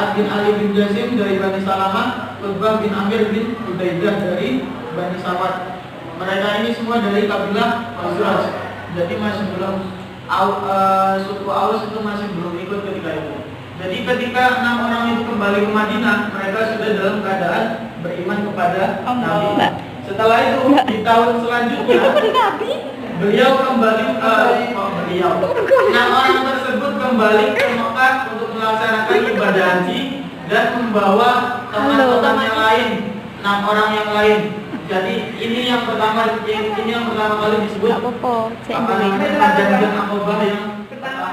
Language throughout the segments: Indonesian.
Sa'ad bin Ali bin Jazim dari Bani Salamah, Utbah bin Amir bin Ubaidah dari Bani Sawad. Mereka ini semua dari kabilah Khazraj. Jadi masih belum suku Aus itu masih belum ikut ketika itu. Jadi ketika 6 orang itu kembali ke Madinah, mereka sudah dalam keadaan beriman kepada Nabi. Setelah itu di tahun selanjutnya beliau kembali beliau 6 orang tersebut kembali ke Mekah untuk melaksanakan ibadah haji dan membawa teman-teman yang lain, 6 orang yang lain. Jadi ini yang pertama kali disebut perjanjian Aqabah yang pertama.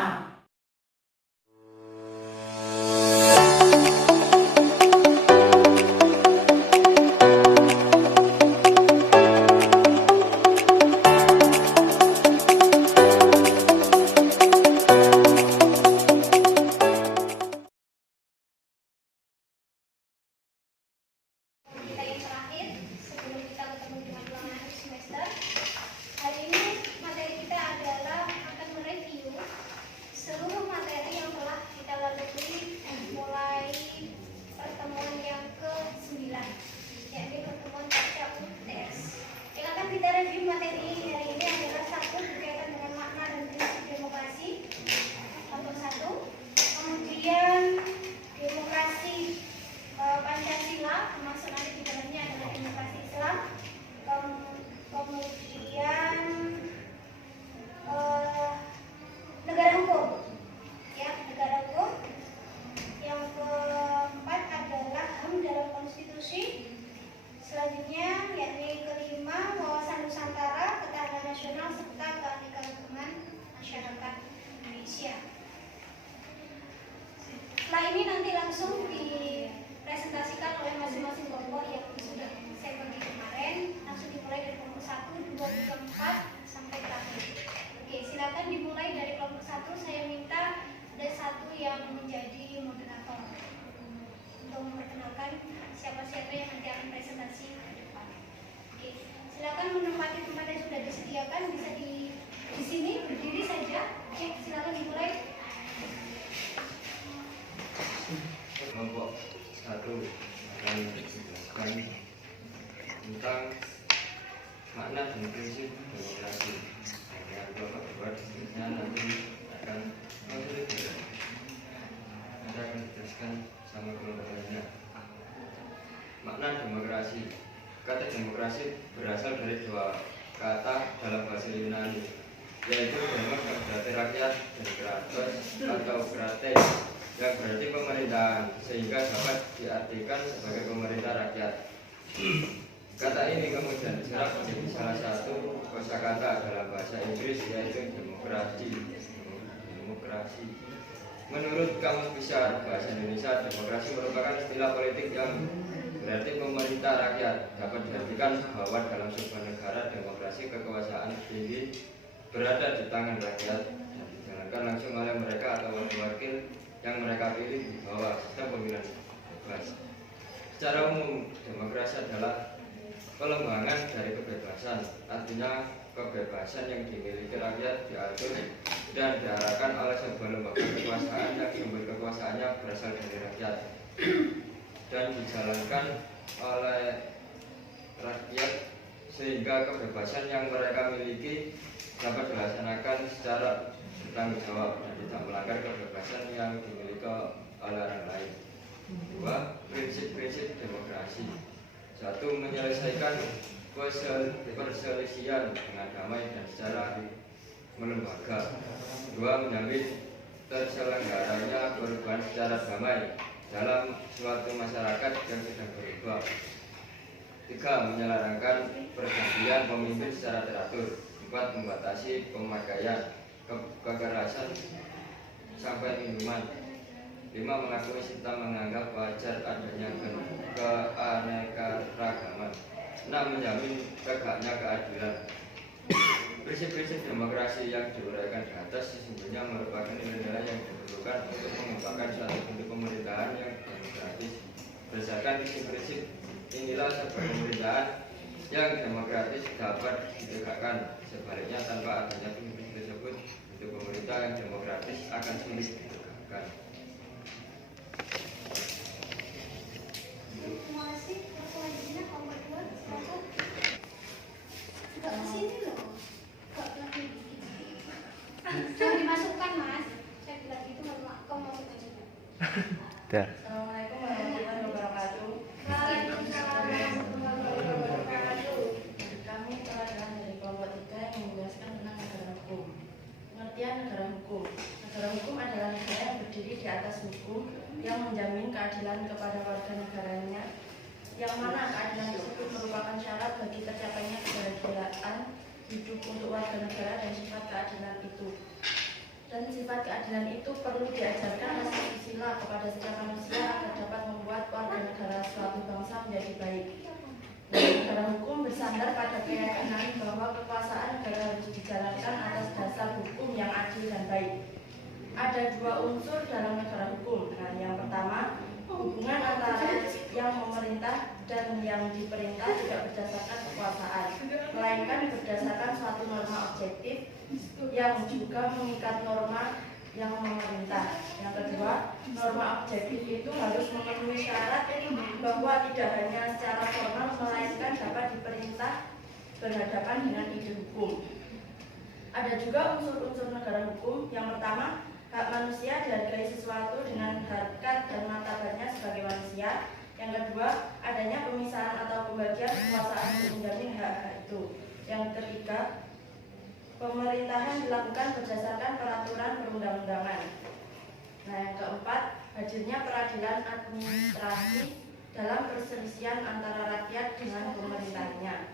Selanjutnya, yakni kelima, wawasan Nusantara, ketahanan nasional, serta keanekaragaman masyarakat Indonesia. Setelah ini nanti langsung dipresentasikan oleh masing-masing kelompok yang sudah saya bagi kemarin. Langsung dimulai dari kelompok 1, 2, 3, 4 sampai terakhir. Oke, silakan dimulai dari kelompok 1. Saya minta ada satu yang menjadi moderator untuk memperkenalkan siapa-siapa yang nanti akan presentasi ke depan. Oke, silakan menempati tempat yang sudah disediakan, bisa di sini berdiri saja. Oke, silakan dimulai. Kelompok 1 akan menjelaskan tentang makna dan prinsip demokrasi. Dan kelompok 2 seterusnya nanti akan dijelaskan sama kelompok lainnya. Makna demokrasi. Kata demokrasi berasal dari dua kata dalam bahasa Yunani, yaitu demos yang berarti rakyat dan kratos atau krates yang berarti pemerintahan, sehingga dapat diartikan sebagai pemerintah rakyat. Kata ini kemudian diserap menjadi salah satu kosakata dalam bahasa Inggris, yaitu demokrasi. Menurut Kamus Besar Bahasa Indonesia, demokrasi merupakan istilah politik yang berarti pemerintah rakyat. Dapat diartikan bahwa dalam sebuah negara demokrasi kekuasaan tinggi berada di tangan rakyat dan dijalankan langsung oleh mereka atau wakil yang mereka pilih di bawah sistem pemilihan bebas. Secara umum, demokrasi adalah pengembangan dari kebebasan, artinya kebebasan yang dimiliki rakyat diatur dan diarahkan oleh sebuah lembaga kekuasaan yang sumber kekuasaannya berasal dari rakyat dan dijalankan oleh rakyat, sehingga kebebasan yang mereka miliki dapat dilaksanakan secara bertanggung jawab dan tidak melanggar kebebasan yang dimiliki oleh orang lain. 2. Prinsip-prinsip demokrasi. 1. Menyelesaikan perselisihan dengan damai dan secara melembaga. 2. Menjamin terselenggaranya perubahan secara damai dalam suatu masyarakat yang sedang berubah. 3. Menyelaraskan pergantian pemimpin secara teratur. 4. Membatasi pemakaian kekerasan sampai minuman. 5. Mengakui serta menganggap wajar adanya keanekaragaman. 6. Menjamin tegaknya keadilan. Prinsip-prinsip demokrasi yang diuraikan di atas sesungguhnya merupakan nilai-nilai yang diperlukan untuk mengembangkan suatu bentuk pemerintahan yang demokratis. Berdasarkan prinsip-prinsip inilah sebuah pemerintahan yang demokratis dapat ditegakkan. Sebaliknya, tanpa adanya prinsip tersebut, bentuk pemerintah yang demokratis akan sulit ditegakkan. atas hukum yang menjamin keadilan kepada warga negaranya, yang mana keadilan tersebut merupakan syarat bagi tercapainya kebahagiaan hidup untuk warga negara dan sifat keadilan itu. Dan sifat keadilan itu perlu diajarkan rasa susila kepada setiap manusia agar dapat membuat warga negara suatu bangsa menjadi baik. Negara hukum bersandar pada keyakinan bahwa kekuasaan negara harus dijalankan atas dasar hukum yang adil dan baik. Ada dua unsur dalam negara hukum. Nah, yang pertama, hubungan antara yang memerintah dan yang diperintah tidak berdasarkan kekuasaan, melainkan berdasarkan suatu norma objektif yang juga mengikat norma yang memerintah. Yang kedua, norma objektif itu harus memenuhi syarat bahwa tidak hanya secara formal melainkan dapat diperintah berhadapan dengan ide hukum. Ada juga unsur-unsur negara hukum. Yang pertama, hak manusia dihargai sesuatu dengan harkat dan martabatnya sebagai manusia. Yang kedua, adanya pemisahan atau pembagian kekuasaan untuk menjamin hak-hak itu. Yang ketiga, pemerintahan dilakukan berdasarkan peraturan perundang-undangan. Nah, yang keempat, hadirnya peradilan administrasi dalam perselisihan antara rakyat dengan pemerintahnya.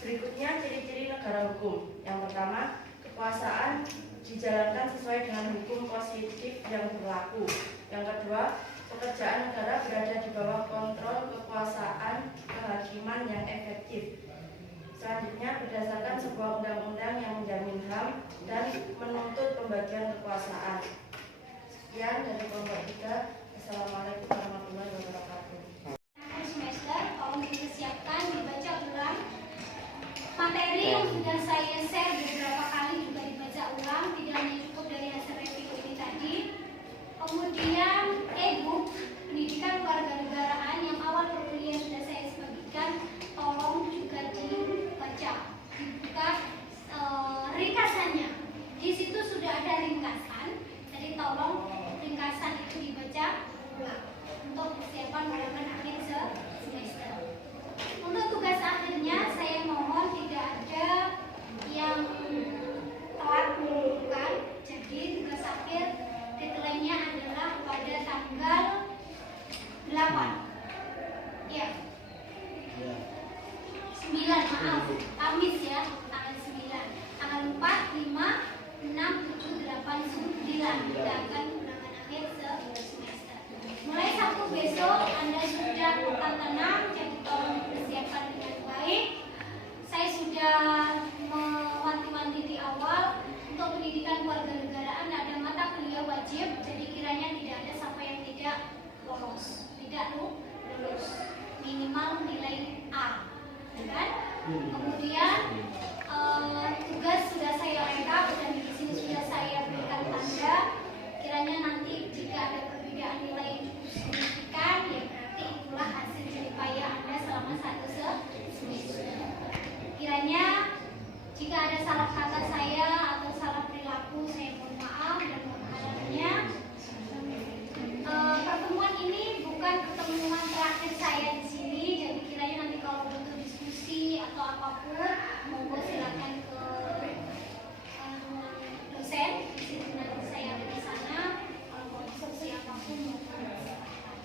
Berikutnya ciri-ciri negara hukum. Yang pertama, kekuasaan dijalankan sesuai dengan hukum positif yang berlaku. Yang kedua, pekerjaan negara berada di bawah kontrol kekuasaan kehakiman yang efektif. Selanjutnya, berdasarkan sebuah undang-undang yang menjamin HAM dan menuntut pembagian kekuasaan. Sekian dari kelompok 3. Assalamualaikum warahmatullahi wabarakatuh. Akhir semester, tolong dipersiapkan, dibaca ulang. Materi yang sudah saya share beberapa kali juga dibaca ulang, tidak hanya cukup dari hasil review ini tadi. Kemudian e-book pendidikan kewarganegaraan yang awal perkuliahan sudah saya bagikan, tolong juga dibaca, dibuka ringkasannya. Di situ sudah ada ringkasan, jadi tolong ringkasan itu dibaca ulang untuk persiapan ulangan akhir semester. Untuk tugas akhirnya saya mohon tidak ada yang telat mengumpulkan. Jadi tugas akhir deadline-nya adalah pada tanggal 8. Ya. 9, maaf. Kamis ya, tanggal 9. Tanggal 4, 5, 6, 7, 8, 9 kita akan ulangan akhir semester. Mulai Sabtu besok Anda sudah akan tenang, jadi tolong dipersiapkan dengan baik. Saya sudah mewanti-wanti di awal untuk pendidikan kewarganegaraan ada mata kuliah wajib, jadi kiranya tidak ada siapa yang tidak lolos, tidak lulus, minimal nilai A, kan? Kemudian tugas sudah saya lengkap dan di sini sudah saya berikan tanda. Kiranya nanti jika ada perbedaan nilai yang cukup signifikan, ya berarti itulah hasil jerih payah Anda selama satu semester. Kiranya jika ada salah kata saya atau salah perilaku, saya mohon maaf dan mohon maafnya. Pertemuan ini bukan pertemuan terakhir saya di sini, jadi kiranya nanti kalau butuh diskusi atau apapun, monggo silakan ke ruang dosen. Di sini nanti saya ada di sana. Kalau mau diskusi apapun, monggo silakan.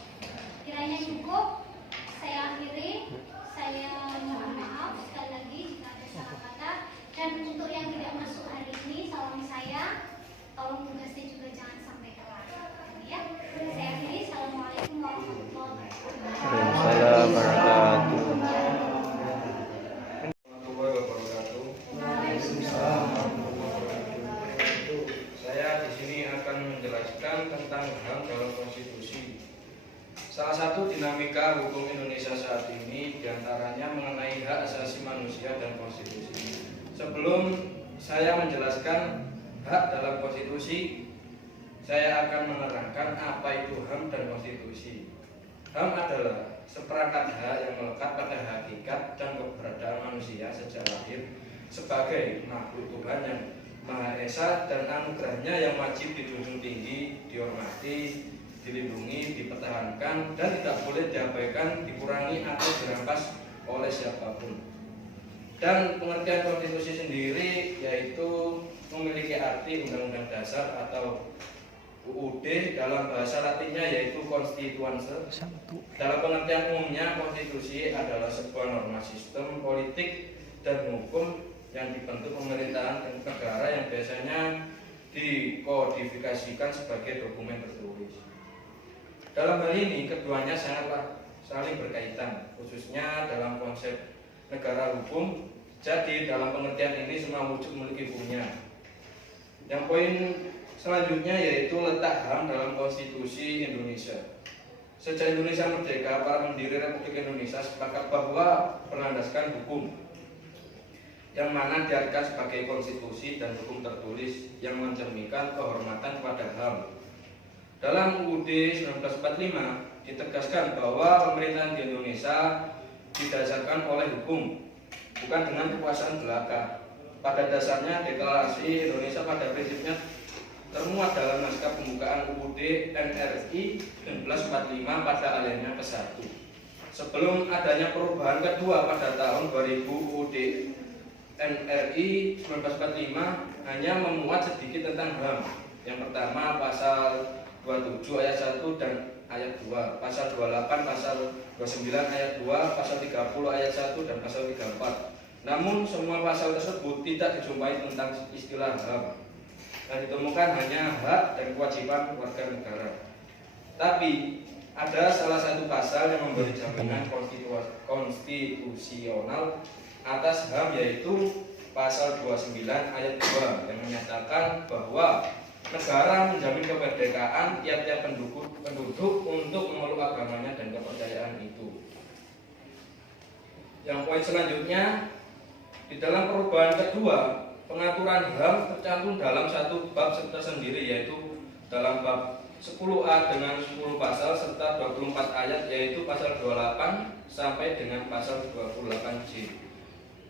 Kiranya cukup. Saya akhiri. Saya mohon maaf sekali lagi jika ada salah kata. Dan untuk yang tidak masuk hari ini, salam saya, tolong tugasnya juga jangan sampai kelar. Ya, saya akhiri. Assalamualaikum warahmatullahi wabarakatuh. Saya di sini akan menjelaskan tentang HAM dalam konstitusi. Salah satu dinamika hukum Indonesia saat ini diantaranya mengenai hak asasi manusia dan konstitusi. Sebelum saya menjelaskan hak dalam konstitusi, saya akan menerangkan apa itu HAM dan konstitusi. HAM adalah seperangkat hak yang melekat pada hakikat dan keberadaan manusia sejak lahir sebagai makhluk Tuhan yang Maha Esa dan anugerahnya yang wajib dijunjung tinggi, dihormati, dilindungi, dipertahankan, dan tidak boleh diabaikan, dikurangi atau dirampas oleh siapapun. Dan pengertian konstitusi sendiri yaitu memiliki arti undang-undang dasar atau UUD dalam bahasa Latinnya yaitu Constituense. Dalam pengertian umumnya, konstitusi adalah sebuah norma sistem politik dan hukum yang dibentuk pemerintahan dan negara yang biasanya dikodifikasikan sebagai dokumen tertulis. Dalam hal ini, keduanya sangatlah saling berkaitan, khususnya dalam konsep negara hukum. Jadi, dalam pengertian ini semua wujud memiliki hukumnya. Yang poin selanjutnya yaitu letak HAM dalam konstitusi Indonesia. Sejak Indonesia merdeka, para pendiri Republik Indonesia sepakat bahwa berlandaskan hukum, yang mana diartikan sebagai konstitusi dan hukum tertulis yang mencerminkan kehormatan kepada HAM. Dalam UUD 1945 ditegaskan bahwa pemerintahan di Indonesia didasarkan oleh hukum, bukan dengan kekuasaan belaka. Pada dasarnya, deklarasi Indonesia pada prinsipnya termuat dalam naskah pembukaan UUD NRI 1945 pada alinea ke-1. Sebelum adanya perubahan kedua pada tahun 2000, UUD NRI 1945 hanya memuat sedikit tentang HAM. Yang pertama pasal 27 ayat 1 dan ayat 2, pasal 28, pasal 29 ayat 2, pasal 30 ayat 1 dan pasal 34. Namun semua pasal tersebut tidak dijumpai tentang istilah HAM. Dan ditemukan hanya hak dan kewajiban warga negara. Tapi ada salah satu pasal yang memberi jaminan konstitusional atas HAM, yaitu pasal 29 ayat 2 yang menyatakan bahwa negara menjamin kemerdekaan tiap-tiap penduduk untuk memeluk agamanya dan kepercayaan itu. Yang poin selanjutnya, di dalam perubahan kedua, pengaturan HAM tercantum dalam satu bab tersendiri, yaitu dalam bab 10A dengan 10 pasal serta 24 ayat, yaitu pasal 28 sampai dengan pasal 28J.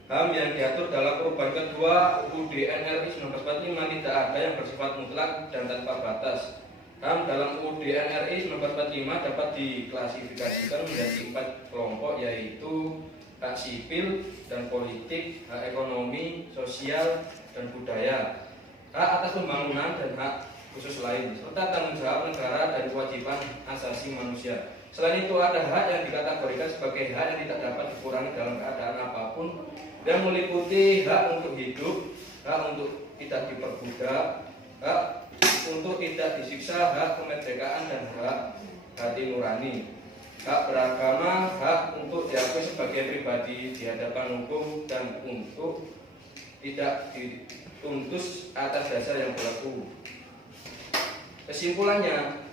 HAM yang diatur dalam perubahan kedua UUD NRI 1945 tidak ada yang bersifat mutlak dan tanpa batas. HAM dalam UUD NRI 1945 dapat diklasifikasikan menjadi 4 kelompok, yaitu hak sipil dan politik, hak ekonomi, sosial, dan budaya, hak atas pembangunan dan hak khusus lain, serta tanggung jawab negara dan kewajiban asasi manusia. Selain itu ada hak yang dikategorikan sebagai hak yang tidak dapat dikurangi dalam keadaan apapun, yang meliputi hak untuk hidup, hak untuk tidak diperbudak, hak untuk tidak disiksa, hak kemerdekaan dan hak hati nurani, hak beragama, hak untuk diakui sebagai pribadi di hadapan hukum, dan untuk tidak dituntut atas dasar yang berlaku. Kesimpulannya,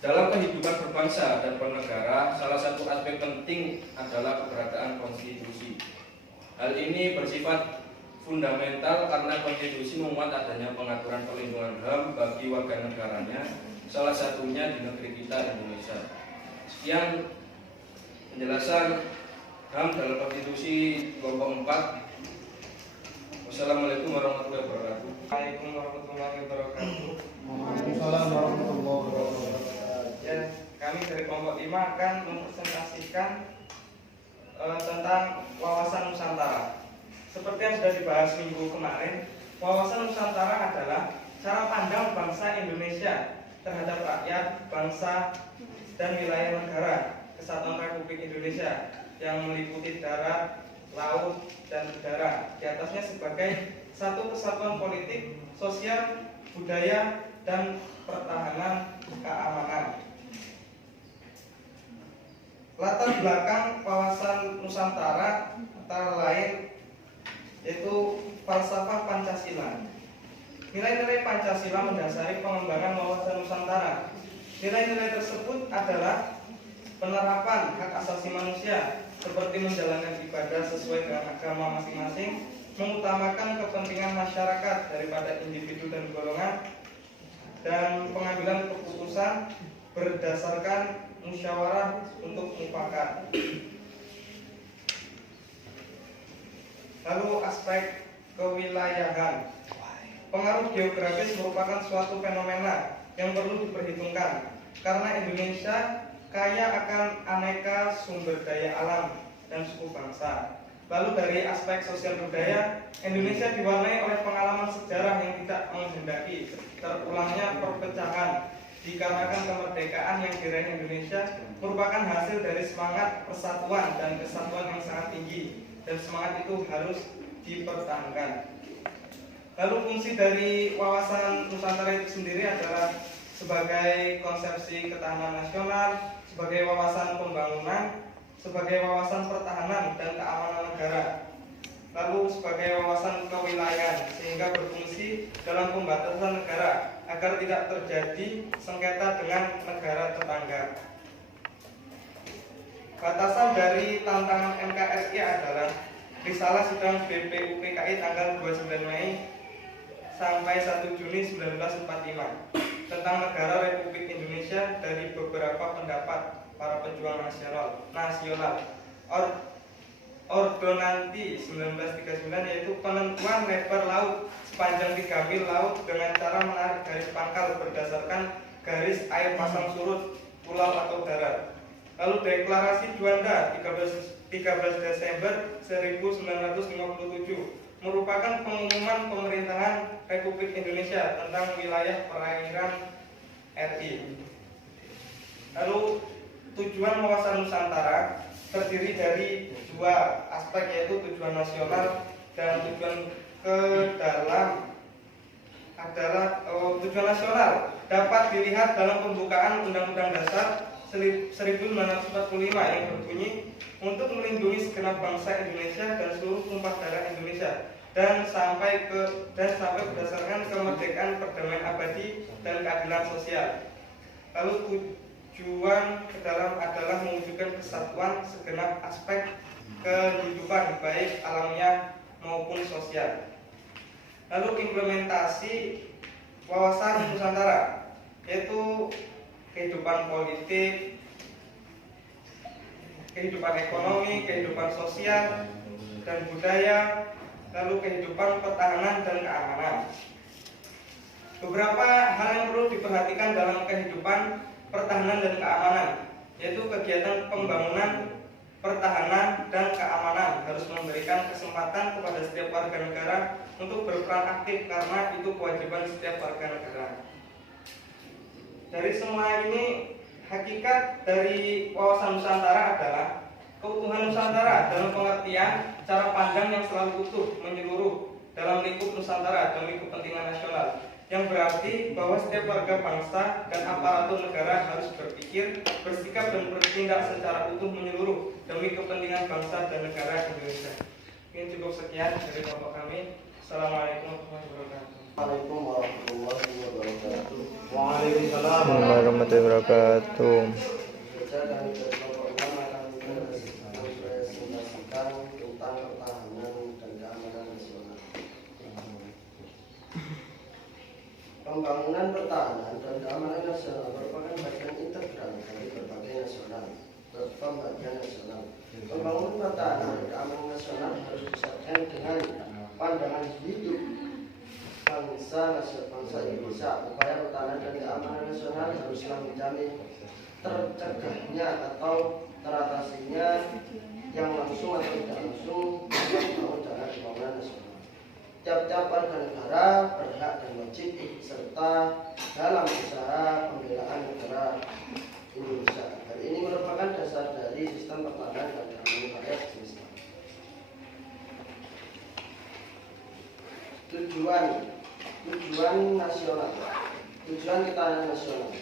dalam kehidupan berbangsa dan bernegara, salah satu aspek penting adalah keberadaan konstitusi. Hal ini bersifat fundamental karena konstitusi memuat adanya pengaturan perlindungan HAM bagi warga negaranya, salah satunya di negeri kita Indonesia. Sekian penjelasan HAM dalam konstitusi kelompok 4. Wassalamualaikum warahmatullahi wabarakatuh. Waalaikumsalam warahmatullahi wabarakatuh. Waalaikumsalam warahmatullahi wabarakatuh. Ya, kami dari kelompok 5 akan mempresentasikan tentang wawasan Nusantara. Seperti yang sudah dibahas minggu kemarin, wawasan Nusantara adalah cara pandang bangsa Indonesia terhadap rakyat, bangsa, dan wilayah negara Kesatuan Republik Indonesia yang meliputi darat, laut, dan udara. Di atasnya sebagai satu kesatuan politik, sosial, budaya, dan pertahanan keamanan. Latar belakang wawasan Nusantara antara lain yaitu falsafah Pancasila. Nilai-nilai Pancasila mendasari pengembangan wawasan Nusantara. Nilai-nilai tersebut adalah penerapan hak asasi manusia seperti menjalankan ibadah sesuai dengan agama masing-masing, mengutamakan kepentingan masyarakat daripada individu dan golongan, dan pengambilan keputusan berdasarkan musyawarah untuk mufakat. Lalu aspek kewilayahan. Pengaruh geografis merupakan suatu fenomena yang perlu diperhitungkan karena Indonesia kaya akan aneka sumber daya alam dan suku bangsa. Lalu dari aspek sosial budaya, Indonesia diwarnai oleh pengalaman sejarah yang tidak menghendaki terulangnya perpecahan dikarenakan kemerdekaan yang diraih Indonesia merupakan hasil dari semangat persatuan dan kesatuan yang sangat tinggi, dan semangat itu harus dipertahankan. Lalu fungsi dari wawasan Nusantara itu sendiri adalah sebagai konsepsi ketahanan nasional, sebagai wawasan pembangunan, sebagai wawasan pertahanan dan keamanan negara, lalu sebagai wawasan kewilayahan sehingga berfungsi dalam pembatasan negara agar tidak terjadi sengketa dengan negara tetangga. Batasan dari tantangan NKRI adalah Risalah Sidang BPUPKI tanggal 29 Mei sampai 1 Juni 1945 tentang Negara Republik Indonesia dari beberapa pendapat para pejuang nasional. Ordonansi 1939 yaitu penentuan lebar laut sepanjang 3 mil laut dengan cara menarik garis pangkal berdasarkan garis air pasang surut pulau atau darat. Lalu Deklarasi Juanda 13 Desember 1957 merupakan pengumuman pemerintahan Republik Indonesia tentang wilayah perairan RI. Lalu tujuan wawasan Nusantara terdiri dari dua aspek, yaitu tujuan nasional dan tujuan ke dalam adalah tujuan nasional dapat dilihat dalam pembukaan Undang-Undang Dasar 1945 yang berbunyi untuk melindungi segenap bangsa Indonesia dan seluruh tumpah darah Indonesia dan sampai berdasarkan kemerdekaan, perdamaian abadi dan keadilan sosial. Lalu tujuan ke dalam adalah mewujudkan kesatuan segenap aspek kehidupan baik alamiah maupun sosial. Lalu implementasi wawasan Nusantara yaitu kehidupan politik, kehidupan ekonomi, kehidupan sosial dan budaya, lalu kehidupan pertahanan dan keamanan. Beberapa hal yang perlu diperhatikan dalam kehidupan pertahanan dan keamanan, yaitu kegiatan pembangunan, pertahanan, dan keamanan harus memberikan kesempatan kepada setiap warga negara untuk berperan aktif karena itu kewajiban setiap warga negara. Dari semua ini, hakikat dari wawasan Nusantara adalah keutuhan Nusantara dalam pengertian cara pandang yang selalu utuh, menyeluruh dalam lingkup Nusantara demi kepentingan nasional, yang berarti bahwa setiap warga bangsa dan aparatur negara harus berpikir, bersikap, dan bertindak secara utuh menyeluruh demi kepentingan bangsa dan negara Indonesia. Ini cukup sekian dari Bapak kami. Assalamualaikum warahmatullahi wabarakatuh. Assalamualaikum warahmatullahi wabarakatuh. Waalaikumsalam warahmatullahi wabarakatuh. Saya dari kelompok 6 akan mempresentasikan tentang pertahanan dan keamanan nasional. Pembangunan pertahanan dan keamanan nasional merupakan bagian integral dari berbagai pembagian nasional. Pembangunan pertahanan dan keamanan nasional harus disertai dengan pandangan hidup bangsa Indonesia. Upaya pertahanan dan keamanan nasional haruslah menjamin tercegahnya atau teratasinya yang langsung atau tidak langsung membangun dalam pembangunan nasional. Tiap-tiap warga negara berhak dan wajib ikut serta dalam usaha pembelaan negara Indonesia. Hal ini merupakan dasar dari sistem pertahanan dan keamanan rakyat semesta. Tujuan nasional, tujuan ketahanan nasional.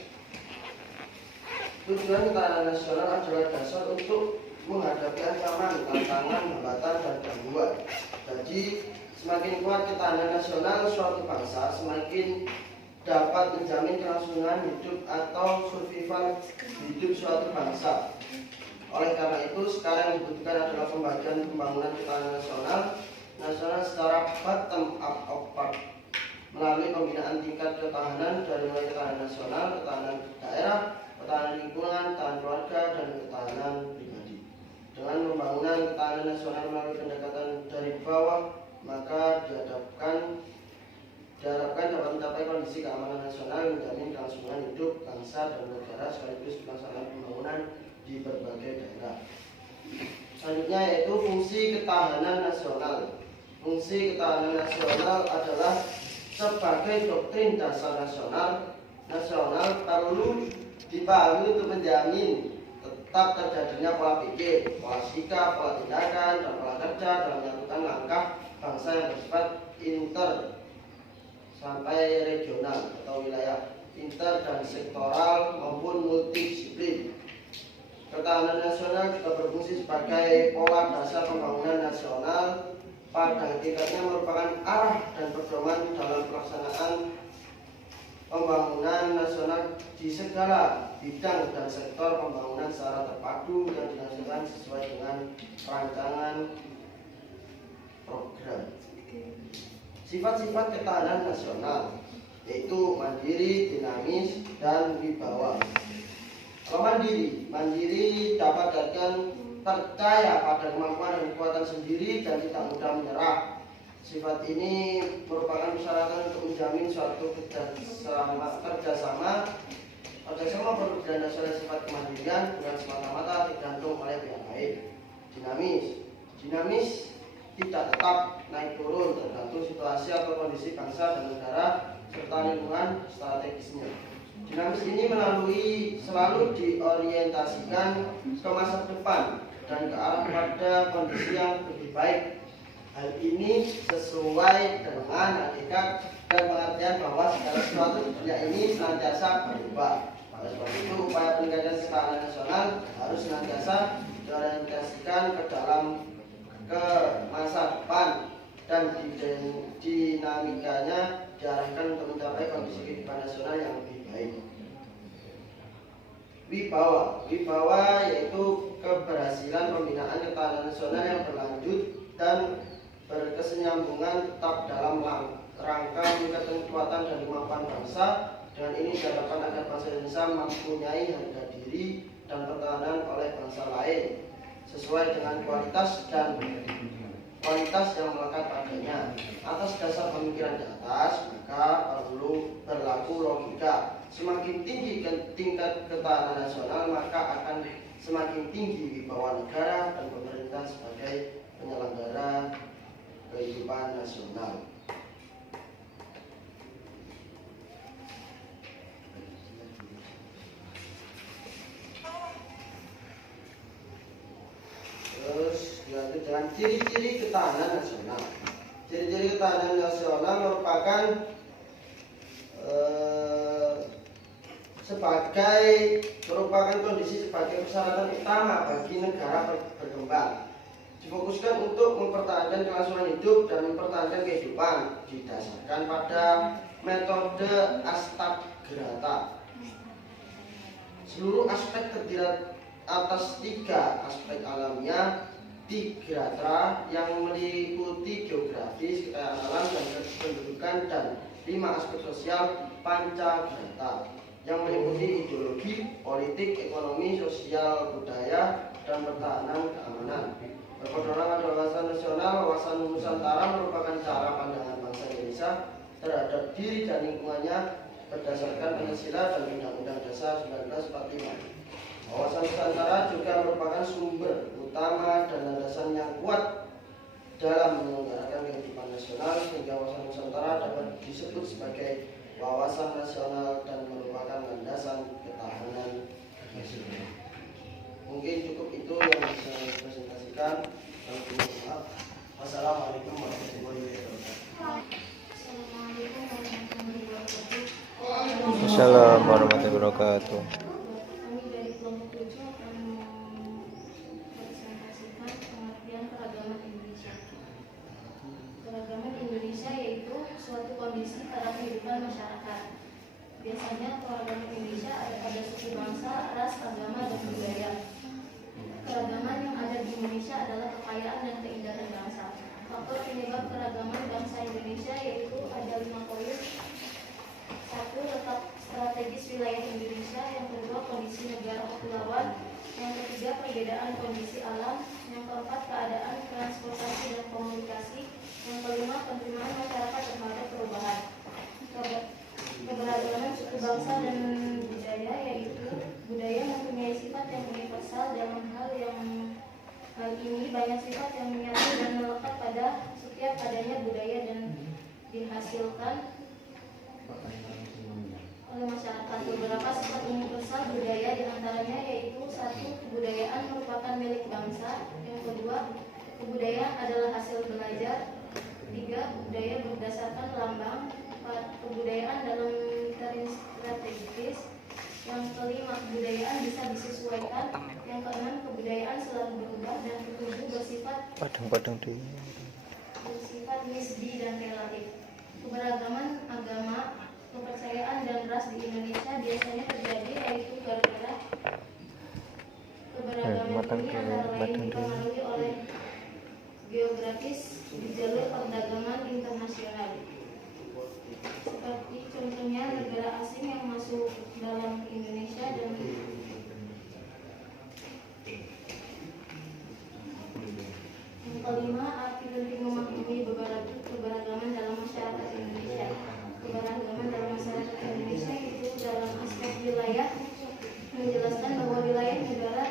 Tujuan ketahanan nasional adalah dasar untuk menghadapi ancaman, tantangan, hambatan, dan gangguan. Jadi semakin kuat ketahanan nasional suatu bangsa, semakin dapat menjamin kelangsungan hidup atau survival hidup suatu bangsa. Oleh karena itu, sekarang yang dibutuhkan adalah pembagian pembangunan ketahanan nasional secara bottom up apart melalui pembinaan tingkat ketahanan dari mulai ketahanan nasional, ketahanan daerah, ketahanan lingkungan, ketahanan keluarga, dan ketahanan pribadi. Dengan pembangunan ketahanan nasional melalui pendekatan dari bawah, maka diharapkan dapat mencapai kondisi keamanan nasional yang menjamin kelangsungan hidup bangsa dan negara sekaligus pelaksanaan pembangunan di berbagai daerah. Selanjutnya yaitu fungsi ketahanan nasional. Fungsi ketahanan nasional adalah sebagai doktrin dasar nasional perlu dipahami untuk menjamin tetap terjadinya pola pikir, pola sikap, pola tindakan, dan pola kerja dalam menyatukan langkah bangsa yang bersifat inter sampai regional atau wilayah inter dan sektoral maupun multidisiplin. Ketahanan nasional juga berfungsi sebagai pola dasar pembangunan nasional, pada hakikatnya merupakan arah dan pedoman dalam pelaksanaan pembangunan nasional di segala bidang dan sektor pembangunan secara terpadu yang dilaksanakan sesuai dengan rancangan program. Sifat-sifat ketahanan nasional yaitu mandiri, dinamis, dan wibawa. Kalau mandiri dapat dikatakan percaya pada kemampuan dan kekuatan sendiri dan tidak mudah menyerah. Sifat ini merupakan persyaratan untuk menjamin suatu kerjasama perlu nasional. Sifat kemandirian bukan semata-mata tergantung oleh pihak lain. Dinamis tidak tetap, naik turun tergantung situasi atau kondisi bangsa dan negara serta lingkungan strategisnya. Dinamis ini selalu diorientasikan ke masa depan dan ke arah pada kondisi yang lebih baik. Hal ini sesuai dengan hakikat dan pengertian bahwa segala sesuatu di dunia ini senantiasa berubah. Oleh sebab itu, upaya peningkatan ketahanan nasional harus senantiasa diorientasikan ke masa depan dan dinamikanya diarahkan untuk mencapai kondisi kehidupan nasional yang lebih baik. Wibawa yaitu keberhasilan pembinaan ketahanan nasional yang berlanjut dan berkesinambungan tetap dalam rangka meningkatkan kekuatan dan kemampuan bangsa. Dengan ini diharapkan agar bangsa Indonesia mempunyai harga diri dan pertahanan oleh bangsa lain sesuai dengan kualitas yang melekat padanya. Atas dasar pemikiran di atas, maka perlu berlaku logika. Semakin tinggi tingkat ketahanan nasional, maka akan semakin tinggi wibawa negara dan pemerintah sebagai penyelenggara kehidupan nasional. Terus dilanjut dengan ciri-ciri ketahanan nasional. Ciri-ciri ketahanan nasional merupakan kondisi sebagai persyaratan utama bagi negara berkembang. Difokuskan untuk mempertahankan kelangsungan hidup dan mempertahankan kehidupan, didasarkan pada metode Astagrata. Seluruh aspek terdiri atas 3 aspek alamiah, Tigratra yang meliputi geografis, kekayaan alam, dan kependudukan, dan 5 aspek sosial, Pancagrata yang meliputi ideologi, politik, ekonomi, sosial, budaya, dan pertahanan keamanan. Berpedoman pada wawasan nasional, wawasan Nusantara merupakan cara pandangan bangsa Indonesia terhadap diri dan lingkungannya berdasarkan Pancasila dan Undang-Undang Dasar 1945. Wawasan Nusantara juga merupakan sumber utama dan landasan yang kuat dalam menyelenggarakan kehidupan nasional, sehingga wawasan Nusantara dapat disebut sebagai wawasan nasional dan merupakan landasan ketahanan nasional. Mungkin cukup itu yang bisa saya presentasikan. Wassalamualaikum warahmatullahi wabarakatuh. Assalamualaikum warahmatullahi wabarakatuh. Kami dari kelompok 7 akan mempresentasikan pengertian keragaman Indonesia. Keragaman Indonesia yaitu suatu kondisi pada kehidupan masyarakat. Biasanya keragaman Indonesia ada pada suku bangsa, ras, agama, dan budaya. Keragaman yang ada di Indonesia adalah kekayaan dan keindahan bangsa. Faktor penyebab keragaman bangsa Indonesia yaitu ada 5 poin. 1. Letak strategis wilayah Indonesia. Yang kedua, kondisi negara kepulauan. Yang ketiga, perbedaan kondisi alam. Yang keempat, keadaan transportasi dan komunikasi. Yang kelima, penerimaan masyarakat terhadap perubahan. Keberagaman suku bangsa dan budaya yaitu budaya mempunyai sifat yang universal dalam hal ini banyak sifat yang menyatu dan melekat pada setiap adanya budaya dan dihasilkan oleh masyarakat. Beberapa sifat universal budaya diantaranya yaitu: 1. Kebudayaan merupakan milik bangsa. Yang kedua, kebudayaan adalah hasil belajar. 3. Budaya berdasarkan lambang. 4. Kebudayaan dalam militer strategis. Yang kelima, kebudayaan bisa disesuaikan. Yang keenam, kebudayaan selalu berubah. Dan ketujuh, bersifat nisbi dan relatif. Keberagaman agama, kepercayaan dan ras di Indonesia biasanya terjadi yaitu gara-gara keberagaman ini antara lain dipengaruhi oleh geografis di jalur perdagangan internasional. Seperti contohnya negara asing yang masuk dalam Indonesia dan yang kelima, arti penting memahami keberagaman dalam masyarakat Indonesia. Keberagaman dalam masyarakat Indonesia itu dalam aspek wilayah menjelaskan bahwa wilayah negara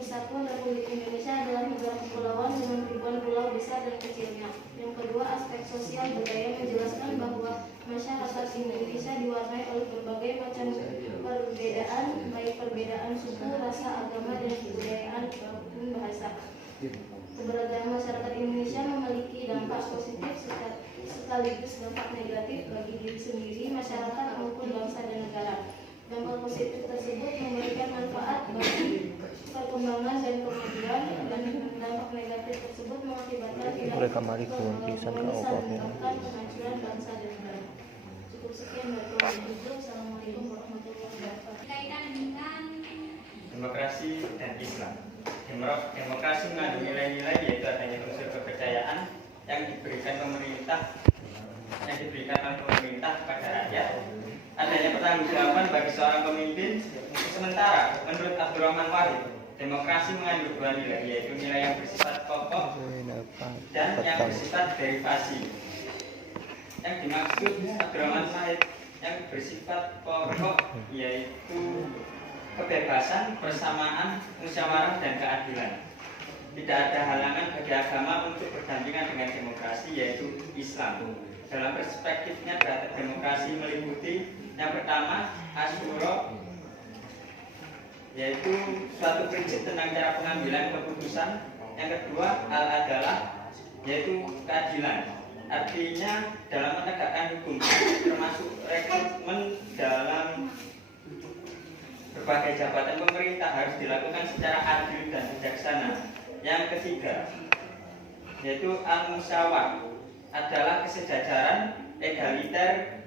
Kesatuan Republik Indonesia adalah negara kepulauan dengan ribuan pulau besar dan kecilnya. Yang kedua, aspek sosial budaya menjelaskan bahwa masyarakat Indonesia diwarnai oleh berbagai macam perbedaan, baik perbedaan suku, rasa, agama, dan kebudayaan maupun bahasa. Keberagaman masyarakat Indonesia memiliki dampak positif sekaligus dampak negatif bagi diri sendiri, masyarakat maupun bangsa dan negara. Dampak positif tersebut memberikan manfaat bagi perkembangan dan kemajuan, dan dampak negatif tersebut mengakibatkan kehancuran bangsa dan negara. Cukup sekian dari Wahyudu. Assalamualaikum warahmatullahi wabarakatuh. Berkaitan dengan demokrasi dan Islam. Demokrasi mengandung nilai-nilai yaitu adanya unsur kepercayaan yang diberikan oleh pemerintah kepada rakyat, adanya pertanggungjawaban bagi seorang pemimpin. Sementara menurut Abdurrahman Wahid, demokrasi mengandung dua nilai, yaitu nilai yang bersifat pokok dan yang bersifat derivasi. Yang dimaksud Abdurrahman Wahid yang bersifat pokok yaitu kebebasan, persamaan, musyawarah, dan keadilan. Tidak ada halangan bagi agama untuk berdampingan dengan demokrasi, yaitu Islam. Dalam perspektifnya, demokrasi meliputi yang pertama, asyura, yaitu suatu prinsip tentang cara pengambilan keputusan. Yang kedua, al-adalah, yaitu keadilan. Artinya dalam menegakkan hukum, termasuk rekrutmen dalam berbagai jabatan pemerintah harus dilakukan secara adil dan bijaksana. Yang ketiga, yaitu al-musyawarah, adalah kesejajaran egaliter.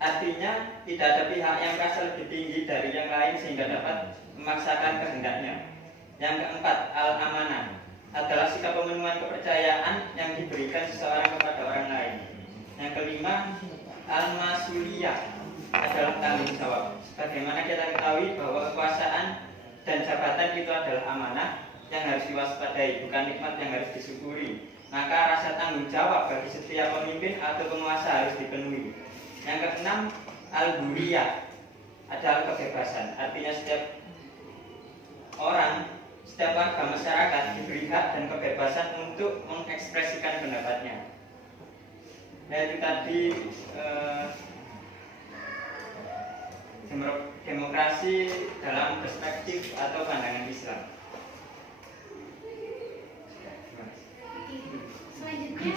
Artinya tidak ada pihak yang merasa lebih tinggi dari yang lain sehingga dapat memaksakan kehendaknya. Yang keempat, al-amanah, adalah sikap pemenuhan kepercayaan yang diberikan seseorang kepada orang lain. Yang kelima, al-masuliyah, adalah tanggung jawab. Bagaimana kita ketahui bahwa kekuasaan dan jabatan itu adalah amanah yang harus diwaspadai, bukan nikmat yang harus disyukuri. Maka rasa tanggung jawab bagi setiap pemimpin atau penguasa harus dipenuhi. Yang keenam, al-huriyah, adalah kebebasan. Artinya setiap warga masyarakat diberi hak dan kebebasan untuk mengekspresikan pendapatnya. Itu tadi demokrasi dalam perspektif atau pandangan Islam. Selanjutnya